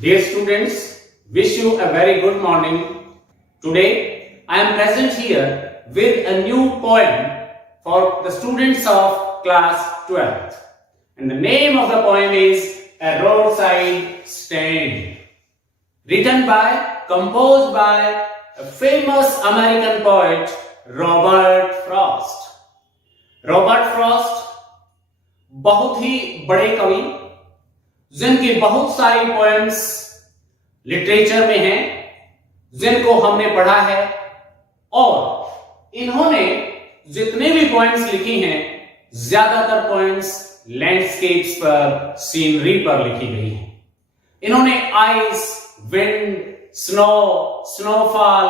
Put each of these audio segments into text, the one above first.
Dear students, wish you a very good morning. Today I am present here with a new poem for the students of class 12th. And the name of the poem is A Roadside Stand. Written by, composed by a famous American poet, Robert Frost. Robert Frost बहुत ही बड़े कवि जिनकी बहुत सारी poems literature में हैं, जिनको हमने पढ़ा है, और इन्होंने जितने भी पोएम्स लिखी हैं ज्यादातर पोएम्स लैंडस्केप्स पर, सीनरी पर लिखी गई हैं। इन्होंने ice, wind, snow, snowfall,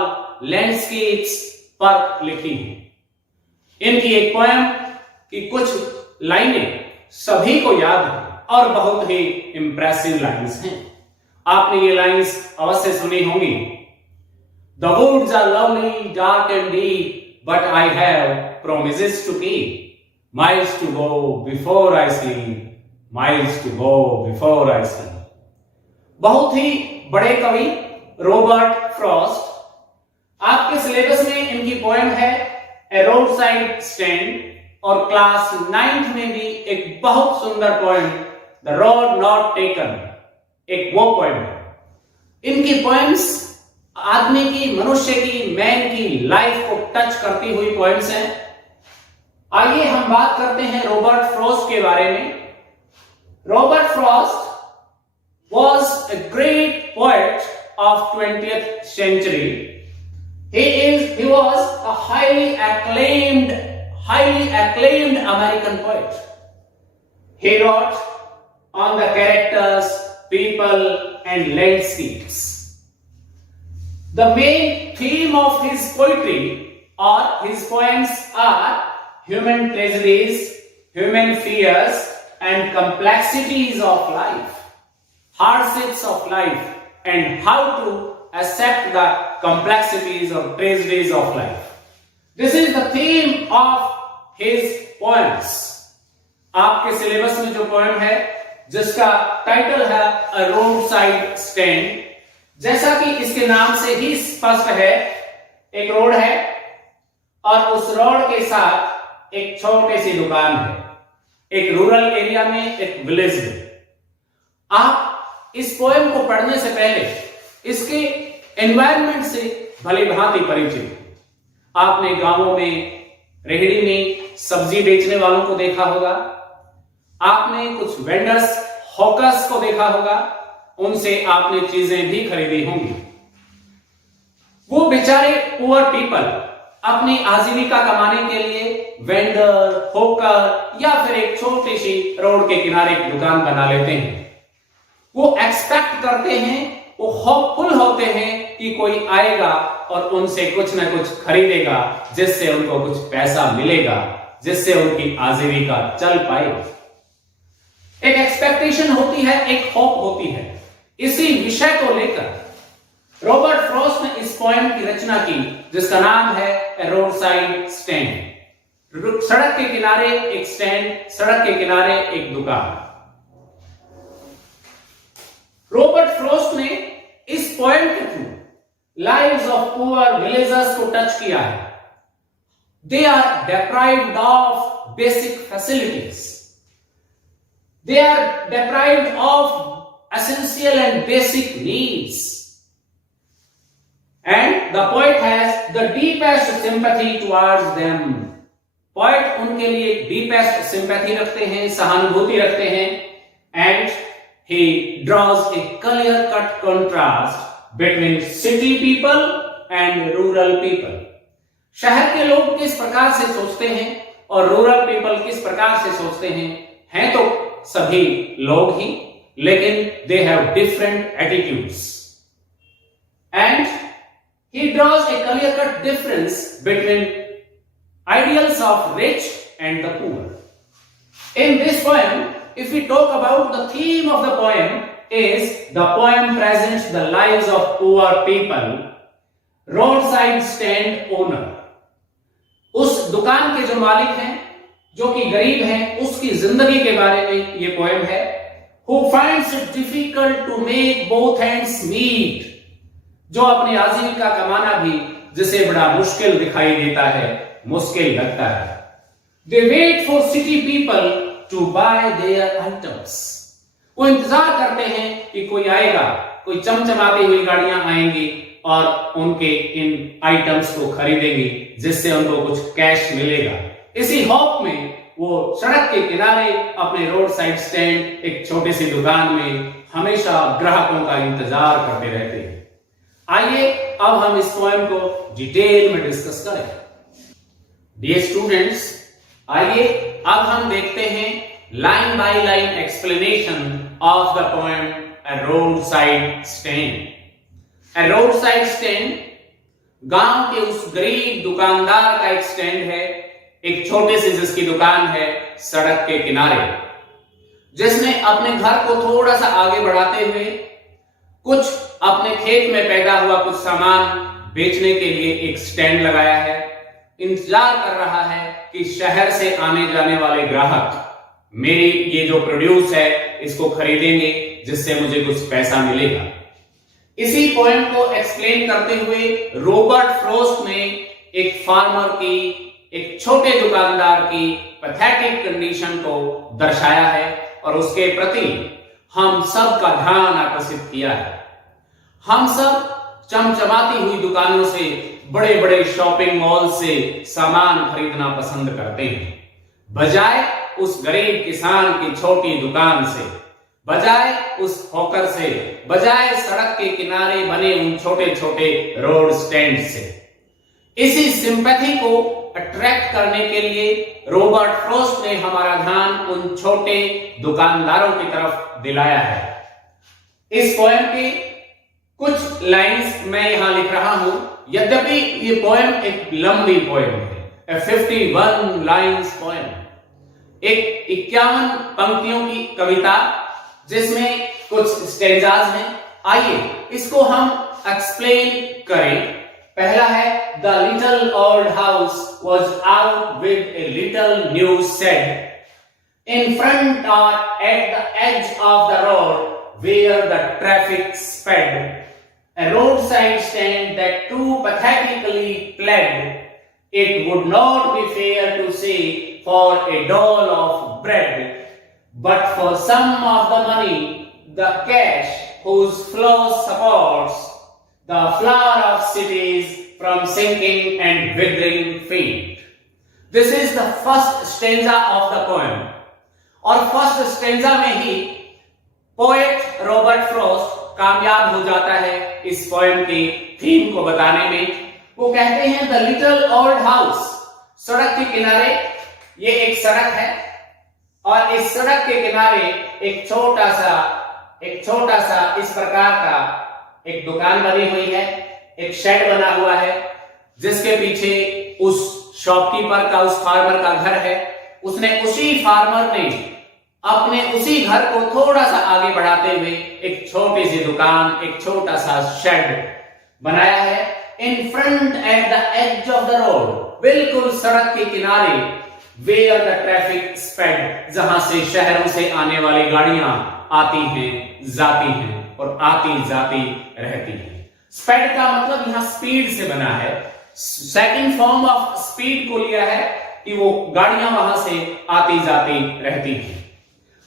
landscapes पर लिखी हैं। इनकी एक पोएम की कुछ लाइनें सभी को याद है और बहुत ही इंप्रेसिव लाइंस हैं। आपने ये लाइंस अवश्य सुनी होंगी। The woods are lovely, dark and deep, but I have promises to keep. Miles to go before I sleep, miles to go before I sleep. बहुत ही बड़े कवि रॉबर्ट फ्रॉस्ट। आपके सिलेबस में इनकी पोएम है ए रोड साइड स्टैंड, और class 9th में भी एक बहुत सुंदर poem the road not taken, एक वो पोएम है। इनकी पोएम्स आदमी की, मनुष्य की, मैन की लाइफ को टच करती हुई पोएम्स हैं। आइए हम बात करते हैं रॉबर्ट फ्रॉस्ट के बारे में। Robert Frost was a great poet of 20th century. He was a highly acclaimed American poet. He wrote on the characters, people, and landscapes. The main theme of his poetry or his poems are human tragedies, human fears, and complexities of life, hardships of life, and how to accept the complexities or tragedies of life. This is the theme of his poems. आपके syllabus में जो poem है जिसका title है अ road side stand, जैसा कि इसके नाम से ही स्पष्ट है, एक रोड है और उस रोड के साथ एक छोटी सी दुकान है, एक रूरल एरिया में, एक विलेज में। आप इस पोएम को पढ़ने से पहले इसके एनवायरनमेंट से भली भांति परिचित। आपने गांवों में रेहड़ी में सब्जी बेचने वालों को देखा होगा, आपने कुछ वेंडर्स, हॉकर्स को देखा होगा, उनसे आपने चीजें भी खरीदी होंगी। वो बेचारे पुअर पीपल अपनी आजीविका कमाने के लिए वेंडर, हॉकर या फिर एक छोटी सी रोड के किनारे एक दुकान बना लेते हैं। वो एक्सपेक्ट करते हैं, वो होपफुल होते हैं कि कोई आएगा और उनसे कुछ ना कुछ खरीदेगा, जिससे उनको कुछ पैसा मिलेगा, जिससे उनकी आजीविका चल पाएगी। एक एक्सपेक्टेशन होती है, एक होप होती है। इसी विषय को लेकर रॉबर्ट फ्रॉस्ट ने इस पोएम की रचना की, जिसका नाम है ए रोड साइड स्टैंड। सड़क के किनारे एक स्टैंड, सड़क के किनारे एक दुकान। रॉबर्ट फ्रॉस्ट ने इस पोएम के through lives of poor villagers को टच किया है। They are deprived of basic facilities, they are deprived of essential and basic needs, and the poet has the deepest sympathy towards them. poet उनके लिए deepest sympathy रखते हैं, सहानुभूति रखते हैं, and he draws a clear cut contrast between city people and rural people. शहर के लोग किस प्रकार से सोचते हैं और रूरल पीपल किस प्रकार से सोचते हैं तो सभी लोग ही, लेकिन they have different attitudes. And he draws a clear-cut difference between ideals of rich and the poor. In this poem, if we talk about the theme of the poem, is the poem presents the lives of poor people, roadside stand owner. उस दुकान के जो मालिक हैं, जो कि गरीब हैं, उसकी जिंदगी के बारे में ये पोएम है। who finds it difficult to make both ends meet, जो अपनी आजीविका कमाना भी जिसे बड़ा मुश्किल दिखाई देता है, मुश्किल लगता है। They wait for city people to buy their items. वो इंतजार करते हैं कि कोई आएगा, कोई चमचमाती हुई गाड़ियां आएंगी और उनके इन आइटम्स को खरीदेंगी, जिससे उनको कुछ कैश मिलेगा। इसी होप में वो सड़क के किनारे अपने रोड साइड स्टैंड एक छोटी सी दुकान में हमेशा ग्राहकों का इंतजार करते रहते हैं। आइए अब हम इस पोएम को डिटेल में डिस्कस करें। डियर स्टूडेंट्स, आइए अब हम देखते हैं line by line explanation of the poem A road side stand. A road side stand गांव के उस गरीब दुकानदार का एक स्टैंड है, एक छोटे से जिसकी दुकान है सड़क के किनारे, जिसने अपने घर को थोड़ा सा आगे बढ़ाते हुए कुछ अपने खेत में पैदा हुआ कुछ सामान बेचने के लिए एक स्टैंड लगाया है। इंतजार कर रहा है कि शहर से आने जाने वाले ग्राहक मेरी ये जो प्रोड्यूस है इसको खरीदेंगे, जिससे मुझे कुछ पैसा मिलेगा। इसी पॉइंट को एक्सप्लेन करते हुए रॉबर्ट फ्रॉस्ट ने एक फार्मर की, एक छोटे दुकानदार की पैथेटिक कंडीशन को दर्शाया है और उसके प्रति हम सब का ध्यान आकर्षित किया है। हम सब चमचमाती हुई दुकानों से, बड़े बड़े शॉपिंग मॉल से सामान खरीदना पसंद करते हैं, बजाय उस गरीब किसान की छोटी दुकान से, बजाय उस हॉकर से, बजाय सड़क के किनारे बने उन छोटे छोटे रोड स्टैंड से। इसी सिंपैथी को अट्रैक्ट करने के लिए रॉबर्ट फ्रॉस्ट ने हमारा ध्यान उन छोटे दुकानदारों की तरफ दिलाया है। इस पोएम के कुछ लाइंस मैं यहां लिख रहा हूं, यद्यपि ये पोएम एक लंबी पोएम है, 51 लाइंस पोएम, एक 51 पंक्तियों की कविता जिसमें कुछ स्टेंजाज हैं। आइए इसको हम एक्सप्लेन करें। पहला है, the little old house was out with a little new shed in front और at the edge of the road where the traffic sped, a roadside stand that too pathetically pled it would not be fair to say for a dole of bread, but for some of the money, the cash whose flow supports the flower of cities from sinking and withering feet. This is the first stanza of the poem. और first stanza में ही poet Robert Frost कामयाब हो जाता है इस poem की theme को बताने में। वो कहते हैं द लिटिल ओल्ड हाउस, सड़क के किनारे, ये एक सड़क है और इस सड़क के किनारे एक छोटा सा इस प्रकार का एक दुकान बनी हुई है, एक शेड बना हुआ है, जिसके पीछे उस शॉपकीपर का, उस फार्मर का घर है। उसने, उसी फार्मर ने अपने उसी घर को थोड़ा सा आगे बढ़ाते हुए एक छोटी सी दुकान, एक छोटा सा शेड बनाया है। In front at the edge of the road, बिल्कुल सड़क के किनारे, वेयर द ट्रैफिक स्पेड, जहां से शहरों से आने वाली गाड़ियां आती हैं, जाती हैं और आती जाती रहती हैं। स्पेड का मतलब यहां स्पीड से बना है, सेकंड फॉर्म ऑफ स्पीड को लिया है कि वो गाड़ियां वहां से आती जाती रहती हैं।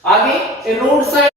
आगे रोड साइड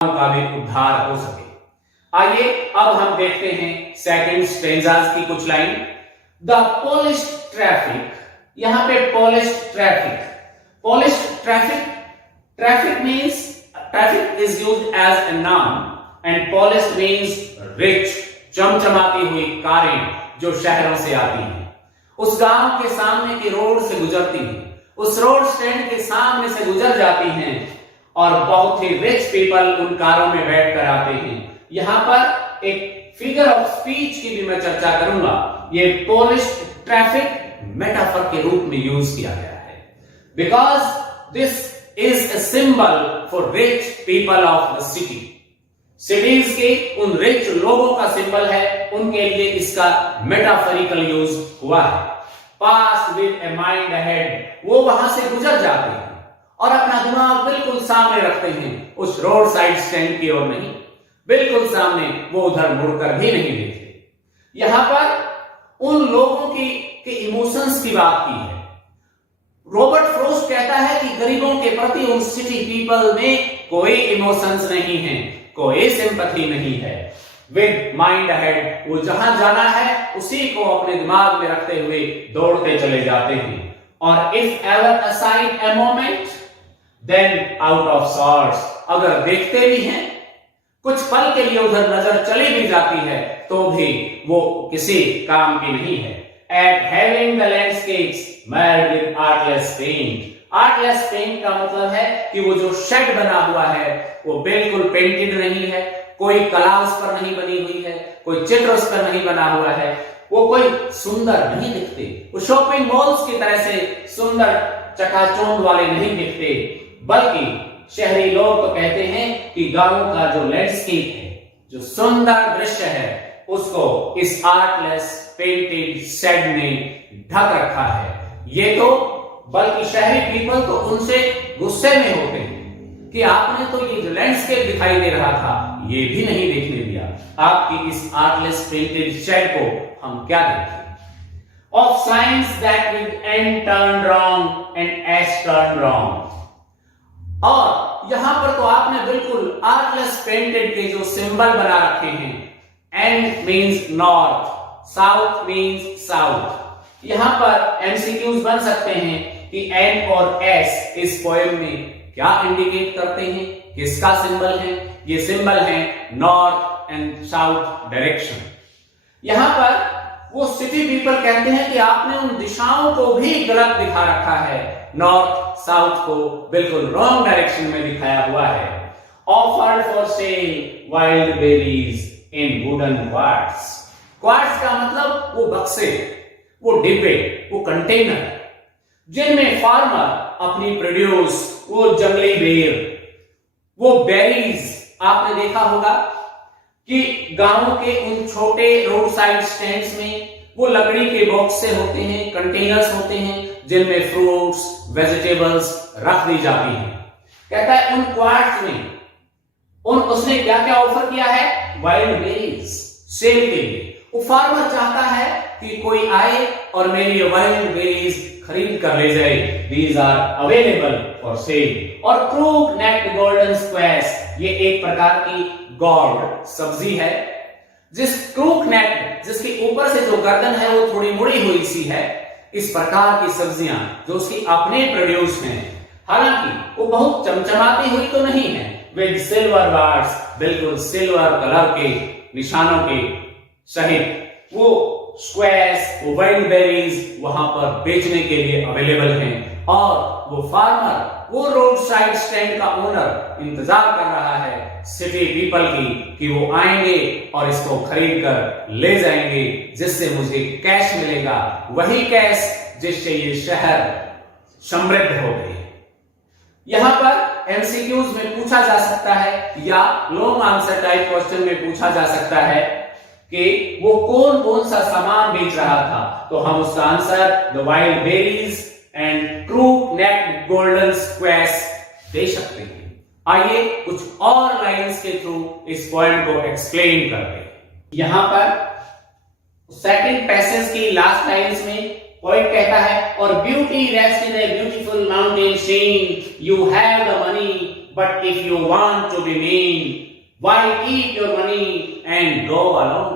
का भी उद्धार हो सके। आइए अब हम देखते हैं सेकंड स्टेंजास की कुछ लाइन। द पॉलिश्ड ट्रैफिक, यहां पे polished traffic means traffic is used as a noun and polished means rich, चमचमाती हुई कारें जो शहरों से आती हैं, उस गांव के सामने की रोड से गुजरती हैं, उस रोड स्टैंड के सामने से गुजर जाती हैं और बहुत ही रिच पीपल उन कारों में बैठकर आते हैं। यहां पर एक फिगर ऑफ स्पीच की भी मैं चर्चा करूंगा। ये पॉलिश्ड ट्रैफिक मेटाफर के रूप में यूज किया गया है, because this is a symbol for rich people of the city. Cities के उन रिच लोगों का सिंबल है, उनके लिए इसका मेटाफरिकल यूज हुआ है। पास विद ए माइंड अहेड, वो वहां से गुजर जाते हैं और अपना दिमाग बिल्कुल सामने रखते हैं, उस रोड साइड स्टैंड की ओर नहीं, बिल्कुल सामने, वो उधर मुड़कर भी नहीं देखते। यहां पर उन लोगों के इमोशंस की बात की है। रॉबर्ट फ्रोस्ट कहता है कि गरीबों के प्रति उन सिटी पीपल में कोई इमोशंस नहीं है, कोई सिंपैथी नहीं है। विद माइंड अहेड, वो जहां जाना है उसी को अपने दिमाग में रखते हुए दौड़ते चले जाते हैं। और if ever aside a moment then out of sorts, अगर देखते भी हैं, कुछ पल के लिए उधर नजर चली भी जाती है, तो भी वो किसी काम की नहीं है। At having the landscapes made with artless paint, artless paint का मतलब है कि वो जो शेड बना हुआ है वो बिल्कुल पेंटेड नहीं है, कोई कला उस पर नहीं बनी हुई है, कोई चित्र उस पर नहीं बना हुआ है, वो कोई सुंदर नहीं दिखते, वो शॉपिंग मॉल्स की तरह से सुंदर चकाचौंध वाले नहीं दिखते, बल्कि शहरी लोग तो कहते हैं कि गांव का जो लैंडस्केप है, जो सुंदर दृश्य है, उसको इस आर्टलेस पेंटेड शेड में ढक रखा है। ये तो बल्कि शहरी पीपल तो उनसे गुस्से में होते हैं कि आपने तो ये जो लैंडस्केप दिखाई दे रहा था ये भी नहीं देखने दिया, आपकी इस आर्टलेस पेंटेड शेड को हम क्या देखें। Of science that with and turn wrong and S turn wrong, और यहां पर तो आपने बिल्कुल आर्टलेस पेंटेड के जो सिंबल बना रखे हैं, and means north, south means south. यहां पर एमसीक्यूज बन सकते हैं कि एन और एस इस पोएम में क्या इंडिकेट करते हैं, किसका सिंबल है। ये सिंबल है नॉर्थ एंड साउथ डायरेक्शन। यहां पर वो सिटी पीपल कहते हैं कि आपने उन दिशाओं को भी गलत दिखा रखा है, नॉर्थ साउथ को बिल्कुल रॉन्ग डायरेक्शन में दिखाया हुआ है। Offered for sale wild berries in wooden quartz, quartz का मतलब वो बक्से, वो डिब्बे, वो कंटेनर जिनमें फार्मर अपनी प्रोड्यूस, वो जंगली बेर, वो बेरीज, आपने देखा होगा कि गांव के उन छोटे रोड साइड स्टैंड्स में वो लकड़ी के बॉक्स से होते हैं, कंटेनर्स होते हैं जिनमें फ्रूट्स, वेजिटेबल्स रख दी जाती हैं। कहता है उन क्वार्ट्स में उसने क्या क्या ऑफर किया है, वाइल्ड बेरीज, सेल के लिए। वो फार्मर चाहता है कि कोई आए और मेरी वाइल्ड बेरीज खरीद कर ले जाए। These are available for sale. और क्रूक नेक्ड गोल्डन स्क्वैश, ये एक प्रकार की गॉर्ड सब्जी है, जिस क्रूक नेक, जिसके ऊपर से जो गर्दन है वो थोड़ी मुड़ी हुई सी है। इस प्रकार की सब्जियां जो उसकी अपने प्रोड्यूस हैं, हालांकि वो बहुत चमचमाती हुई तो नहीं है, विद सिल्वर बार्स, बिल्कुल सिल्वर कलर के निशानों के सहित वो स्क्वैश, वो वाइल्ड बेरीज वहां पर बेचने के लिए अवेलेबल हैं। और वो फार्मर, वो रोड साइड स्टैंड का ओनर इंतजार कर रहा है सिटी पीपल की कि वो आएंगे और इसको खरीद कर ले जाएंगे, जिससे मुझे कैश मिलेगा, वही कैश जिससे ये शहर समृद्ध हो गए। यहां पर एमसीक्यूज में पूछा जा सकता है या लॉन्ग आंसर टाइप क्वेश्चन में पूछा जा सकता है कि वो कौन कौन सा सामान बेच रहा था, तो हम उसका answer the wild berries and crook necked golden squash दे सकते हैं। आइए कुछ और लाइंस के थ्रू इस पॉइंट को एक्सप्लेन करते हैं। यहां पर सेकंड पैसेज की लास्ट लाइंस में पॉइंट कहता है, और beauty rest in a beautiful mountain chain, you have the money but if you want to be mean, why keep your money and go alone?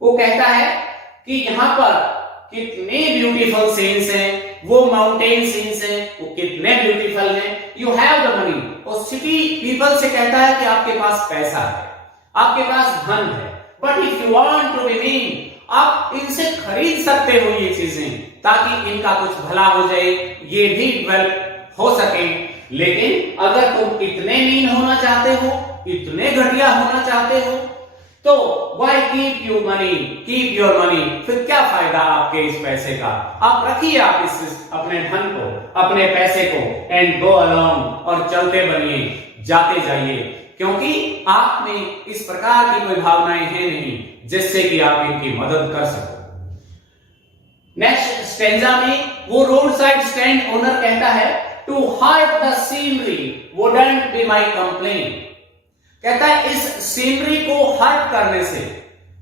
वो कहता है कि यहाँ पर कितने ब्यूटीफुल सीन्स हैं, वो माउंटेन सीन्स हैं, वो कितने ब्यूटीफुल हैं. You have the money. और सिटी पीपल से कहता है कि आपके पास पैसा है, आपके पास धन है, but if you want to be mean, आप इनसे खरीद सकते हो ये चीजें ताकि इनका कुछ भला हो जाए, ये भी डेवलप हो सके. लेकिन अगर तुम इतने मीन होना चाहते हो, इतने घटिया होना चाहते हो, तो why keep you money, keep your money. फिर क्या फायदा आपके इस पैसे का? आप रखिए आप इस अपने धन को, अपने पैसे को, एंड गो अलोंग, और चलते बनिए, जाते जाइए, क्योंकि आप में इस प्रकार की कोई भावनाएं हैं नहीं जिससे कि आप इनकी मदद कर सको. नेक्स्ट स्टेंजा में वो रोड साइड स्टैंड ओनर कहता है, to hurt the scenery wouldn't be my complain. कहता है इस सीनरी को हर्ट करने से,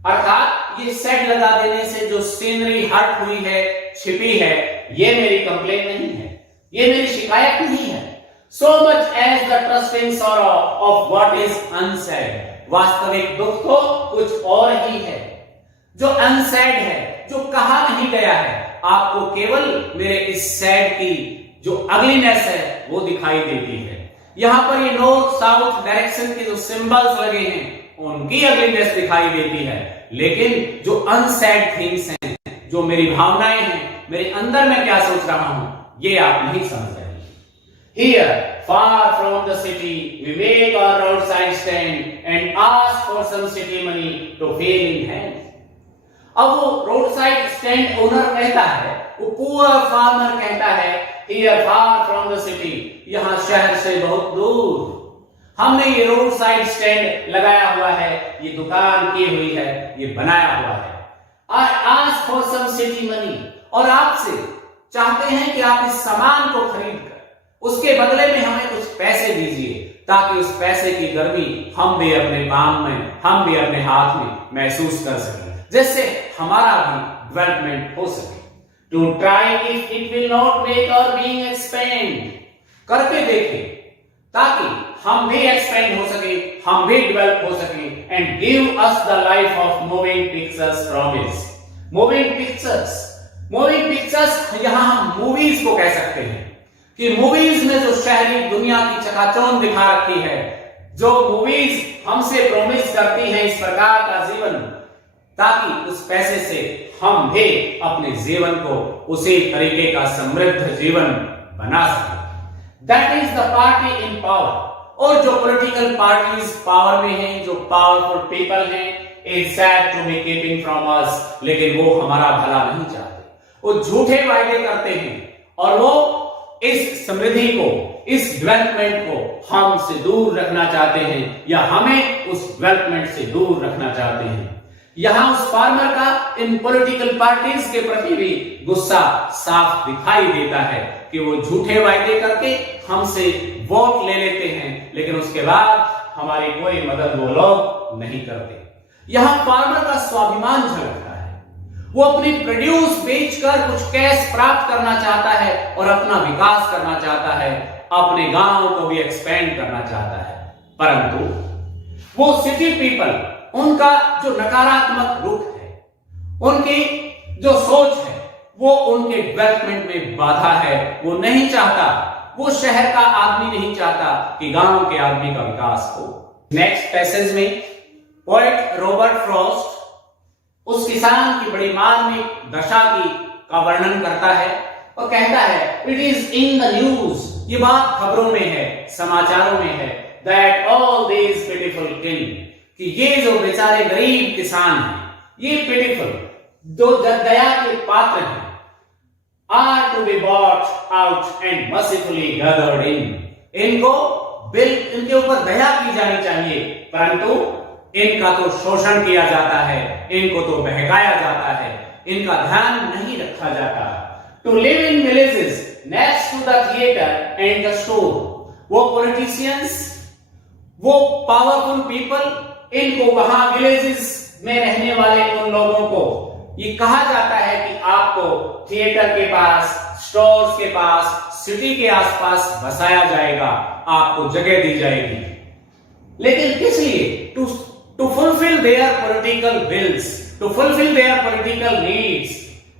अर्थात ये सेट लगा देने से जो सीनरी हर्ट हुई है, छिपी है, ये मेरी कंप्लेन नहीं है, ये मेरी शिकायत नहीं है. So much as the trusting sorrow of what is unsaid. वास्तविक दुख तो कुछ और ही है, जो अनसेड है, जो कहा नहीं गया है. आपको केवल मेरे इस सैड की जो अगलीनेस है वो दिखाई देती है. यहां पर ये नॉर्थ साउथ डायरेक्शन के जो सिंबल्स लगे हैं उनकी अगलीनेस दिखाई देती है, लेकिन जो अनसेड थिंग्स हैं, जो मेरी भावनाएं हैं, मेरे अंदर मैं क्या सोच रहा हूं, ये आप नहीं समझ रहे. Here, far from the city, we make our roadside stand and ask for some city money to fill in hand. अब वो रोड साइड स्टैंड ओनर कहता है, वो पूरा फार्मर कहता है, Here, far from the city, यहाँ शहर से बहुत दूर हमने ये रोड साइड स्टैंड लगाया हुआ है, ये दुकान की हुई है, ये बनाया हुआ है. I ask for some city money, और आपसे चाहते हैं कि आप इस सामान को खरीद कर उसके बदले में हमें कुछ पैसे दीजिए, ताकि उस पैसे की गर्मी हम भी अपने पाम में, हम भी अपने हाथ में महसूस कर सकें, जिससे हमारा भी डेवलपमेंट हो सके. To try if it will not make our being expend. करके देखें ताकि हम भी एक्सपेंड हो सके, हम भी डेवलप हो सके. And give us the life of moving pictures promise. Moving pictures, moving pictures यहां हम मूवीज को कह सकते हैं कि मूवीज में जो शहरी दुनिया की चकाचौंध दिखा रखी है, जो मूवीज हमसे प्रॉमिस करती हैं इस प्रकार का जीवन, ताकि उस पैसे से हम भी अपने जीवन को उसी तरीके का समृद्ध जीवन बना सकें. That is the party in power. और जो पॉलिटिकल पार्टीज पावर में हैं, जो पावरफुल पीपल हैं, is said to be keeping from us. लेकिन वो हमारा भला नहीं चाहते, वो झूठे वायदे करते हैं और वो इस समृद्धि को, इस डेवलपमेंट को हमसे दूर रखना चाहते हैं, या हमें उस डेवलपमेंट से दूर रखना चाहते हैं. यहां उस फार्मर का इन पॉलिटिकल पार्टीज के प्रति भी गुस्सा साफ दिखाई देता है कि वो झूठे वायदे करके हमसे वोट ले लेते हैं, लेकिन उसके बाद हमारी कोई मदद वो लोग नहीं करते. यहां फार्मर का स्वाभिमान झलकता है. वो अपनी प्रोड्यूस बेचकर कुछ कैश प्राप्त करना चाहता है और अपना विकास करना चाहता है, अपने गांव को भी एक्सपेंड करना चाहता है. परंतु वो सिटी पीपल, उनका जो नकारात्मक रुख है, उनकी जो सोच है, वो उनके डेवलपमेंट में बाधा है. वो नहीं चाहता, वो शहर का आदमी नहीं चाहता कि गांव के आदमी का विकास हो. नेक्स्ट पैसेज में पोएट रॉबर्ट फ्रॉस्ट उस किसान की बड़ी मार्मिक दशा का वर्णन करता है और कहता है, it is in the news. ये बात खबरों में है, समाचारों में है, that all these pitiful king, कि ये जो बेचारे गरीब किसान हैं, ये पिटीफुल, जो दया के पात्र हैं, are to be bought out and mercifully gathered in. इनको इनके ऊपर दया की जानी चाहिए, परंतु इनका तो शोषण किया जाता है, इनको तो बहकाया जाता है, इनका ध्यान नहीं रखा जाता. To live in villages next to the theatre and the store. वो पॉलिटिशियंस, वो पावरफुल पीपल, इनको वहां विलेजेस में रहने वाले उन लोगों को ये कहा जाता है कि आपको थिएटर के पास, स्टोर्स के पास, सिटी के आसपास बसाया जाएगा, आपको जगह दी जाएगी। लेकिन किस लिए? To fulfil their political wills, to fulfil their political needs,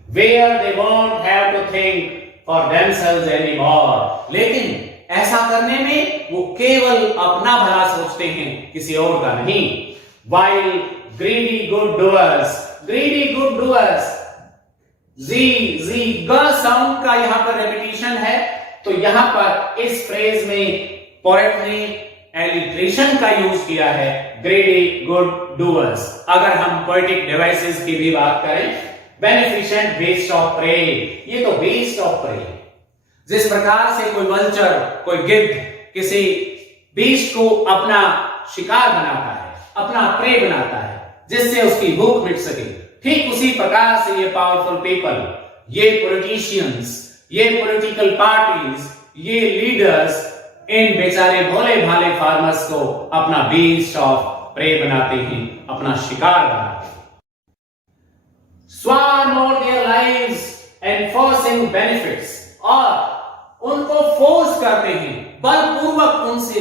where they won't have to think for themselves anymore. लेकिन ऐसा करने में वो केवल अपना भला सोचते हैं, किसी और का नहीं। While greedy good doers, ग साउंड का यहां पर रेपिटेशन है, तो यहां पर इस फ्रेज में पोएट ने एलिट्रेशन का यूज किया है, greedy good doers। अगर हम पोएटिक डिवाइसेस की भी बात करें, बेनिफिशिएंट बेस्ट ऑफ प्रे, ये तो बेस्ट ऑफ प्रे। जिस प्रकार से कोई वल्चर, कोई गिद्ध किसी बीस्ट को अपना शिकार बनाता है, अपना प्रे बनाता है, जिससे उसकी भूख मिट सके, ठीक उसी प्रकार से ये पावरफुल पीपल, ये पॉलिटिशियंस, ये पॉलिटिकल पार्टीज, ये लीडर्स इन बेचारे भोले भाले फार्मर्स को अपना बीस्ट ऑफ प्रे बनाते हैं, अपना शिकार बनाते हैं। Swarm out their lives enforcing benefits, और उनको फोर्स करते हैं, बलपूर्वक उनसे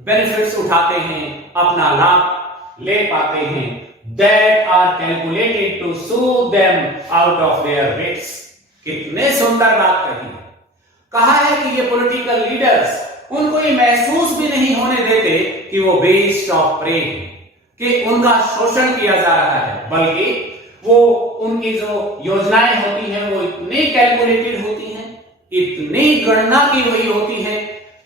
बेनिफिट्स उठाते हैं, अपना लाभ ले पाते हैं, that are calculated to soothe them out of their wits। कितने सुंदर बात कही है। कहा है कि ये पॉलिटिकल लीडर्स, उनको ये महसूस भी नहीं होने देते कि वो बेस्ट ऑफ प्रे, कि उनका शोषण किया जा रहा है, बल्कि वो उनकी जो योजनाएं होती हैं वो इतनी कैलकुलेटेड होती हैं, इतनी गणना की हुई होती है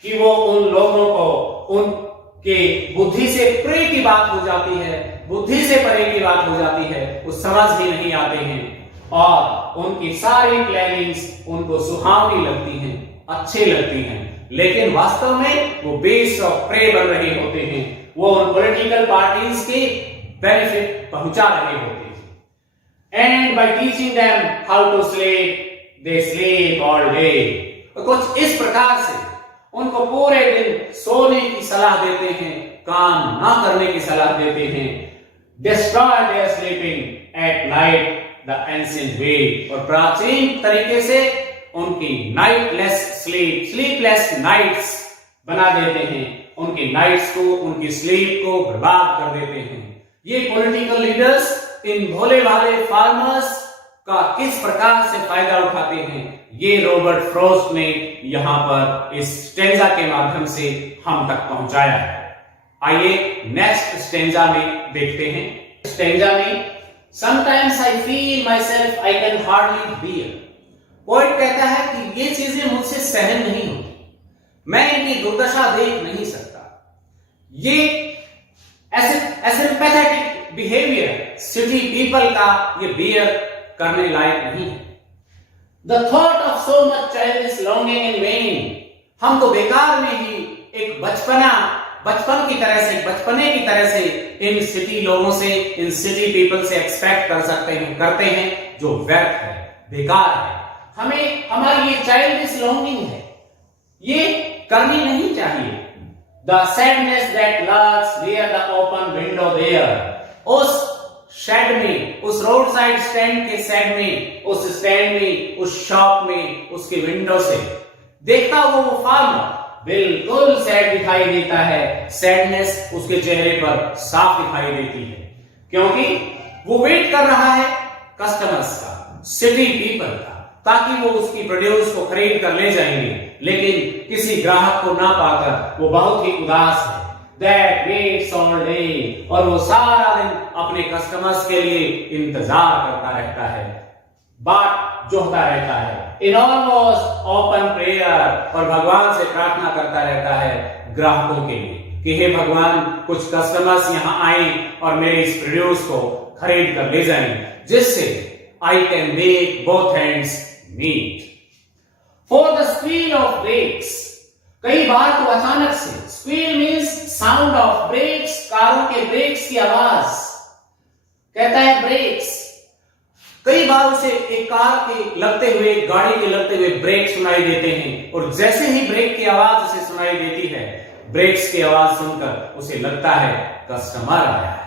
कि वो उन लोगों को उनके बुद्धि से परे की बात हो जाती है, बुद्धि से परे की बात हो जाती है, वो समझ ही नहीं आते हैं, और उनकी सारी प्लानिंग्स उनको सुहावनी लगती हैं, अच्छी लगती हैं, लेकिन वास्तव में वो बेस्ट ऑफ प्रे बन रहे होते हैं, वो उन पॉलिटिकल पार्टीज के बेनिफिट पहुंचा रहे होते हैं। And by teaching them how to sleep they sleep all day. कुछ इस प्रकार से उनको पूरे दिन सोने की सलाह देते हैं, काम ना करने की सलाह देते हैं। Destroy their sleeping at night the ancient way, और प्राचीन तरीके से उनकी नाइटलेस स्लीपलेस नाइट्स बना देते हैं, उनकी नाइट्स को, उनकी स्लीप को बर्बाद कर देते हैं। ये पॉलिटिकल लीडर्स इन भोले भाले फार्मर्स का किस प्रकार से फायदा उठाते हैं, ये रॉबर्ट फ्रॉस्ट ने यहां पर इस स्टेंजा के माध्यम से हम तक पहुंचाया है। आइए नेक्स्ट स्टेंजा में देखते हैं। स्टेंजा में sometimes I feel myself I can hardly bear. Poet कहता है कि ये चीजें मुझसे सहन नहीं होती, मैं इनकी दुर्दशा देख नहीं सकता। ये एसिम्पैथेटिक बिहेवियर सिटी पीपल का ये बियर करने लायक नहीं है। The thought of so much childish longing in vain, हम तो बेकार में ही एक बचपन की तरह से, बचपने की तरह से इन सिटी लोगों से, इन सिटी पीपल से एक्सपेक्ट कर सकते हैं, करते हैं, जो व्यर्थ है, बेकार है। हमें हमारी ये चाइल्डिश लॉन्गिंग है, ये करनी नहीं चाहिए। The sadness that lurks near the open window there, उस शेड में, उस रोड साइड स्टैंड के शेड में, उस स्टैंड में, उस शॉप में, उसके विंडो से देखता हुआ वो फार्मर बिल्कुल सैड दिखाई देता है। सैडनेस उसके चेहरे पर साफ दिखाई देती है, क्योंकि वो वेट कर रहा है कस्टमर्स का, सिटी पीपल का, ताकि वो उसकी प्रोड्यूस को खरीद कर ले जाएंगे, लेकिन किसी ग्राहक को ना पाकर वो बहुत ही उदास है। That waits all day, और वो सारा दिन अपने कस्टमर्स के लिए इंतजार करता रहता है, बाट जोहता रहता है, इन ऑलमोस्ट ओपन प्रेयर, और भगवान से प्रार्थना करता रहता है ग्राहकों के लिए कि हे भगवान, कुछ कस्टमर्स यहाँ आए और मेरे इस प्रोड्यूस को खरीद कर ले जाएं, जिससे I can make both hands meet. For the squeal of brakes, कई बार तो अचानक से, squeal means sound of brakes, कारों के ब्रेक्स की आवाज, कहता है ब्रेक्स। कई बार उसे एक कार के लगते हुए, गाड़ी के लगते हुए ब्रेक सुनाई देते हैं, और जैसे ही ब्रेक की आवाज उसे सुनाई देती है, ब्रेक्स की आवाज सुनकर उसे लगता है कस्टमर आया है।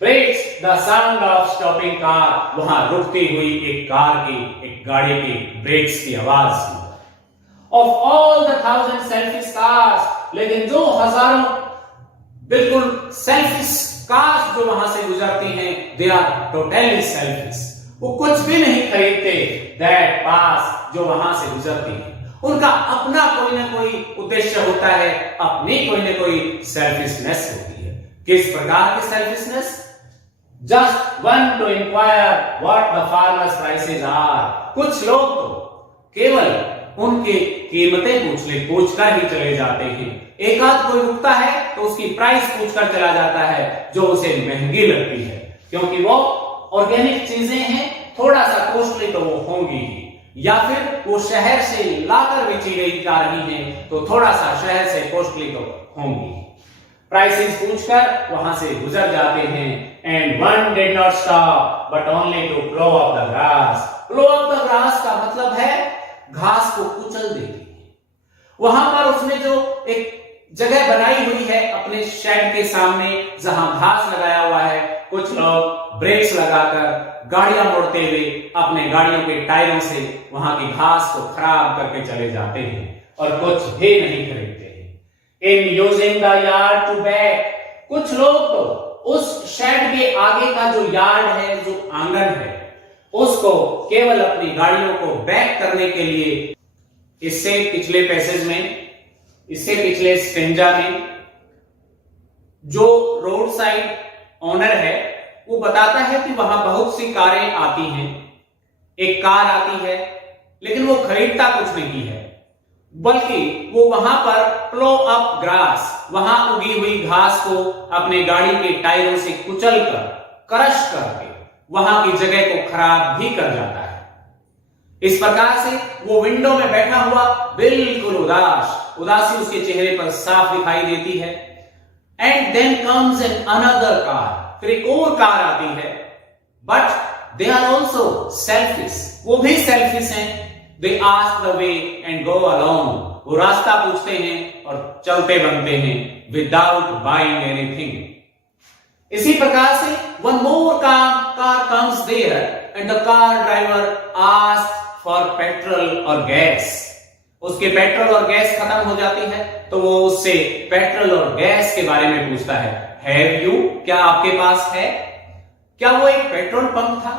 Brakes the sound of stopping car, वहां रुकती हुई एक कार की, एक गाड़ी की ब्रेक्स की आवाज सुनकर। of all the thousand selfish cars, लेकिन जो हजारों बिल्कुल selfish cars जो वहां से गुजरती हैं, they are totally selfish. वो कुछ भी नहीं खरीदते that pass जो वहां से गुजरती है. उनका अपना कोई ना कोई उद्देश्य होता है, अपनी कोई ना कोई selfishness होती है. किस प्रकार की selfishness? Just one to inquire what the farmers' prices are. कुछ लोग तो केवल उनके कीमतें पूछकर ही चले जाते हैं. एक आध कोई रुकता है तो उसकी प्राइस पूछकर चला जाता है जो उसे महंगी लगती है, क्योंकि वो ऑर्गेनिक चीजें हैं, थोड़ा सा कॉस्टली तो वो होंगी ही, या फिर वो शहर से लाकर बेची गई जा रही हैं तो थोड़ा सा शहर से कॉस्टली तो होंगी. प्राइसेस पूछकर वहां से गुजर जाते हैं. And one did not stop but only to plough up the grass. Plough up the grass का मतलब है घास को कुचल देती है. वहां पर उसने जो एक जगह बनाई हुई है अपने शेड के सामने जहां घास लगाया हुआ है, कुछ लोग ब्रेक्स लगाकर गाड़ियां मोड़ते हुए अपने गाड़ियों के टायरों से वहां की घास को खराब करके चले जाते हैं और कुछ भी नहीं खरीदते हैं. In using the yard to back, कुछ लोग तो उस शेड के आगे का जो यार्ड है, जो आंगन है, उसको केवल अपनी गाड़ियों को बैक करने के लिए, इससे पिछले पैसेज में, इससे पिछले स्टेंजा में जो रोड साइड ओनर है वो बताता है कि वहां बहुत सी कारें आती हैं. एक कार आती है लेकिन वो खरीदता कुछ नहीं है, बल्कि वो वहां पर प्लो अप ग्रास, वहां उगी हुई घास को अपने गाड़ी के टायरों से कुचलकर, क्रश करके वहां की जगह को खराब भी कर जाता है. इस प्रकार से वो विंडो में बैठा हुआ बिल्कुल उदासी उसके चेहरे पर साफ दिखाई देती है. And then comes an another car, फिर एक और कार आती है, but they are also selfish, वो भी सेल्फिश हैं. They ask the way and go along, वो रास्ता पूछते हैं और चलते बनते हैं विदाउट बाइंग एनीथिंग. इसी प्रकार से one more car comes there and the car driver ask for petrol और गैस. उसके पेट्रोल और गैस खत्म हो जाती है तो वो उससे पेट्रोल और गैस के बारे में पूछता है. हैव यू, क्या आपके पास है? क्या वो एक पेट्रोल पंप था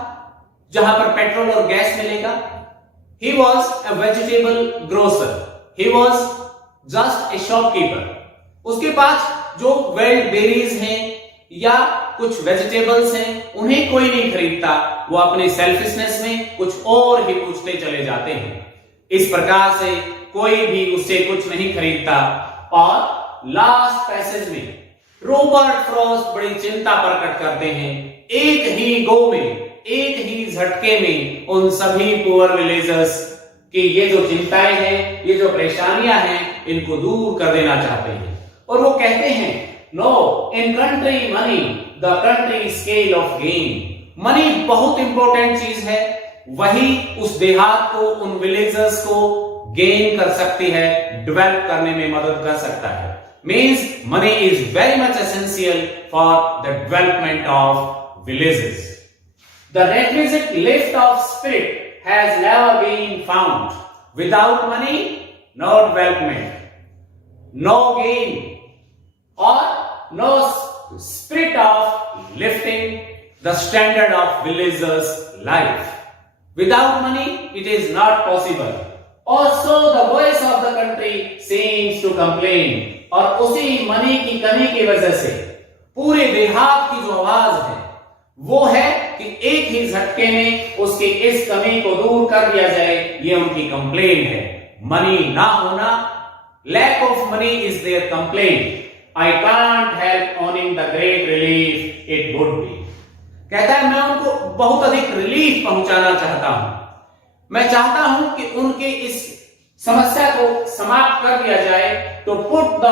जहां पर पेट्रोल और गैस मिलेगा? He was a vegetable grocer. He was just a shopkeeper. उसके पास जो wild berries हैं या कुछ वेजिटेबल्स हैं उन्हें कोई नहीं खरीदता. वो अपने सेल्फिशनेस में कुछ और ही पूछते चले जाते हैं. इस प्रकार से कोई भी उससे कुछ नहीं खरीदता. और लास्ट पैसेज में रॉबर्ट फ्रॉस्ट बड़ी चिंता प्रकट करते हैं. एक ही गो में, एक ही झटके में उन सभी पुअर विलेजर्स की ये जो चिंताएं हैं, ये जो परेशानियां हैं, इनको दूर कर देना चाहते हैं. और वो कहते हैं, no, in country money the country scale of gain. Money बहुत इंपॉर्टेंट चीज है, वही उस देहात को, उन विलेजर्स को गेन कर सकती है, डेवलप करने में मदद कर सकता है. Means money is very much essential for the development of villages. The requisite lift of spirit has never been found. Without money, no development, no gain, or no spirit of lifting the standard of villagers' life. Without money, it is not possible. Also, the voice of the country seems to complain. और उसी money की कमी की वजह से पूरे देहात की जो आवाज है वो है कि एक ही झटके में उसकी इस कमी को दूर कर दिया जाए. ये उनकी कंप्लेन है. मनी ना होना, lack of money is there complain. I can't help owning the great relief it would be. कहता है मैं उनको बहुत अधिक रिलीफ पहुंचाना चाहता हूं. मैं चाहता हूं कि उनके इस समस्या को समाप्त कर दिया जाए. तो put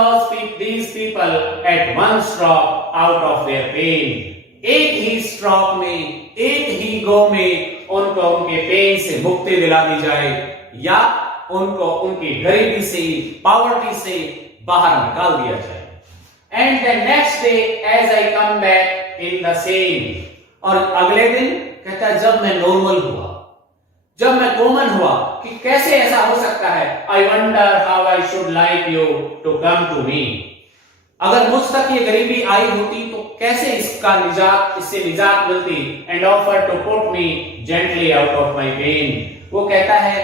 these people at one stroke out of their pain. एक ही स्ट्रोक में, एक ही गो में उनको उनके पेन से मुक्ति दिला दी जाए, या उनको उनकी गरीबी से, पॉवर्टी से बाहर निकाल दिया जाए. And the next day as I come back in the same. और अगले दिन कहता है जब मैं नॉर्मल हुआ, जब मैं कॉमन हुआ, कि कैसे ऐसा हो सकता है। I wonder how I should like you to come to me. अगर मुझ तक ये गरीबी आई होती तो कैसे इससे निजात मिलती। And offer to put me gently out of my pain. वो कहता है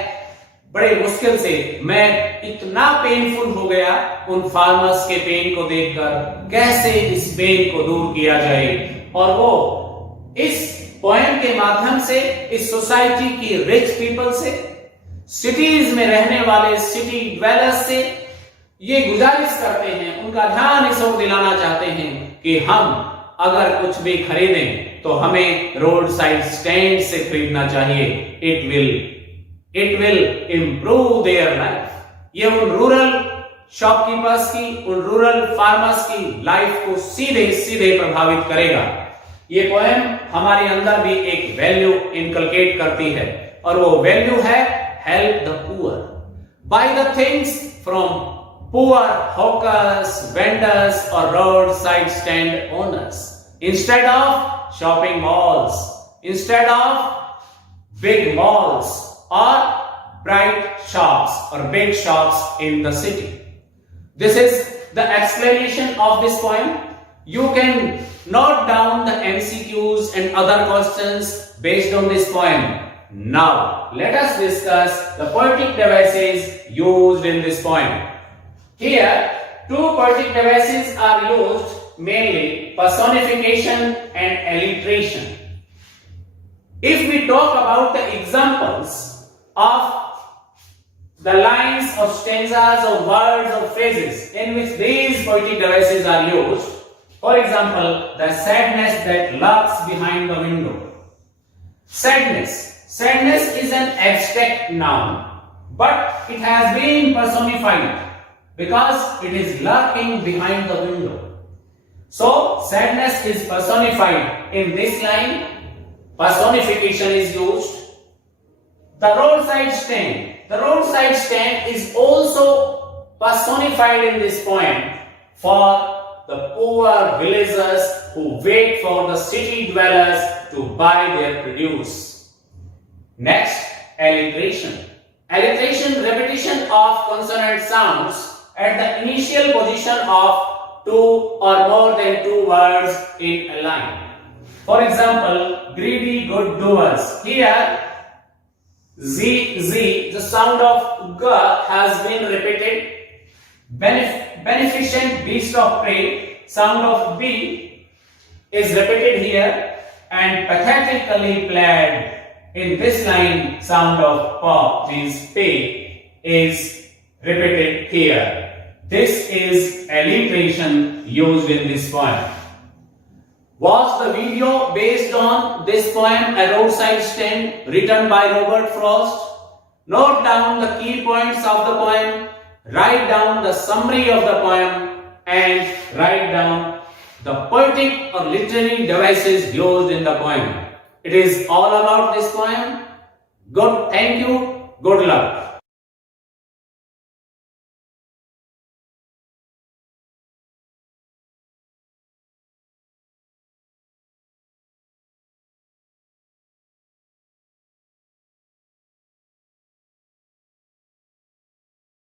बड़े मुश्किल से मैं इतना पेनफुल हो गया उन फार्मर्स के पेन को देखकर, कैसे इस पेन को दूर किया जाए। और वो इस पोएम के माध्यम से इस सोसाइटी की रिच पीपल से, सिटीज में रहने वाले सिटी ड्वेलर्स से ये गुजारिश करते हैं, उनका ध्यान इस ओर दिलाना चाहते हैं कि हम अगर कुछ भी खरीदें तो हमें रोड साइड स्टैंड से खरीदना चाहिए। It will improve their life. ये उन रूरल शॉपकीपर्स की, उन रूरल फार्मर्स की लाइफ को सीधे सीधे प्रभावित करेगा। ये पोएम हमारे अंदर भी एक वैल्यू इनकलकेट करती है और वो वैल्यू है help the poor. Buy the things from poor hawkers, vendors और road side stand owners instead of shopping malls, instead of big malls or bright shops or big shops in the city. This is the explanation of this poem. You can note down the MCQs and other questions based on this poem. Now, let us discuss the poetic devices used in this poem. Here, two poetic devices are used, mainly personification and alliteration. If we talk about the examples of the lines or stanzas or words or phrases in which these poetic devices are used, for example, the sadness that lurks behind the window. Sadness is an abstract noun, but it has been personified because it is lurking behind the window. So sadness is personified in this line. Personification is used. The roadside stand is also personified in this poem for the poor villagers who wait for the city dwellers to buy their produce. Next, alliteration. Alliteration, repetition of consonant sounds at the initial position of two or more than two words in a line. For example, greedy good doers. Here Z, the sound of G has been repeated. Beneficent beast of prey, sound of B is repeated here. And pathetically plaid, in this line, sound of P, means pay, is repeated here. This is alliteration used in this poem. Watch the video based on this poem, A Roadside Stand, written by Robert Frost. Note down the key points of the poem, write down the summary of the poem, and write down the poetic or literary devices used in the poem. It is all about this poem. Thank you, good luck.